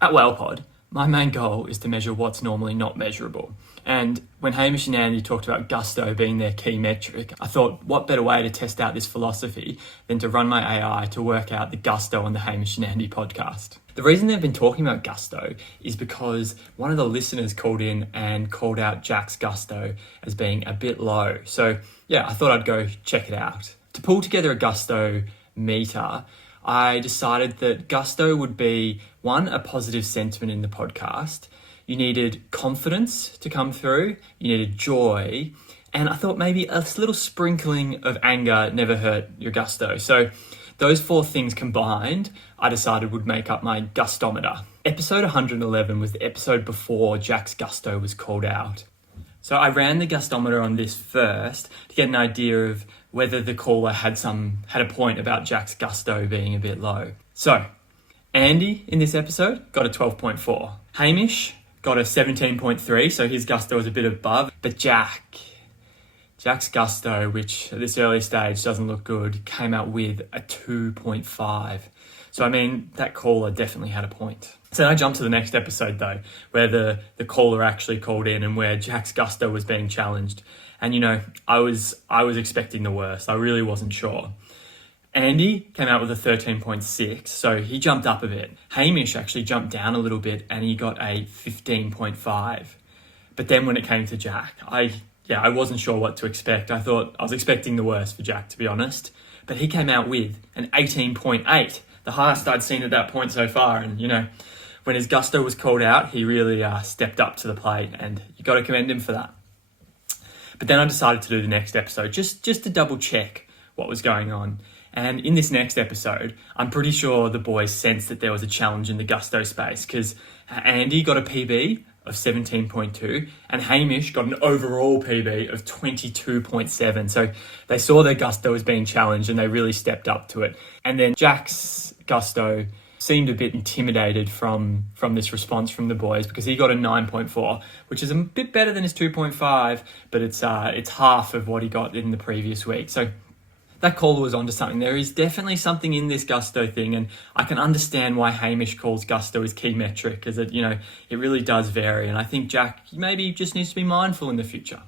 At WhalePod, my main goal is to measure what's normally not measurable. And when Hamish and Andy talked about gusto being their key metric, I thought, what better way to test out this philosophy than to run my AI to work out the gusto on the Hamish and Andy podcast. The reason they've been talking about gusto is because one of the listeners called in and called out Jack's gusto as being a bit low. So yeah, I thought I'd go check it out. To pull together a gusto meter, I decided that gusto would be, one, a positive sentiment in the podcast. You needed confidence to come through. You needed joy. And I thought maybe a little sprinkling of anger never hurt your gusto. So those four things combined, I decided would make up my gustometer. Episode 111 was the episode before Jack's gusto was called out. So I ran the gustometer on this first to get an idea of whether the caller had a point about Jack's gusto being a bit low. So Andy in this episode got a 12.4. Hamish got a 17.3, so his gusto was a bit above. But Jack's gusto, which at this early stage doesn't look good, came out with a 2.5. So I mean, that caller definitely had a point. So then I jumped to the next episode though, where the caller actually called in and where Jack's gusto was being challenged. And you know, I was expecting the worst. I really wasn't sure. Andy came out with a 13.6, so he jumped up a bit. Hamish actually jumped down a little bit and he got a 15.5. But then when it came to Jack, I wasn't sure what to expect. I was expecting the worst for Jack, to be honest. But he came out with an 18.8, the highest I'd seen at that point so far. And you know, when his gusto was called out, he really stepped up to the plate, and you got to commend him for that. But then I decided to do the next episode just to double check what was going on. And in this next episode, I'm pretty sure the boys sensed that there was a challenge in the gusto space, because Andy got a PB of 17.2 and Hamish got an overall PB of 22.7. So they saw their gusto was being challenged and they really stepped up to it. And then Jack's gusto seemed a bit intimidated from this response from the boys, because he got a 9.4, which is a bit better than his 2.5, but it's half of what he got in the previous week. So that caller was onto something. There is definitely something in this gusto thing, and I can understand why Hamish calls gusto his key metric, because it really does vary. And I think Jack maybe just needs to be mindful in the future.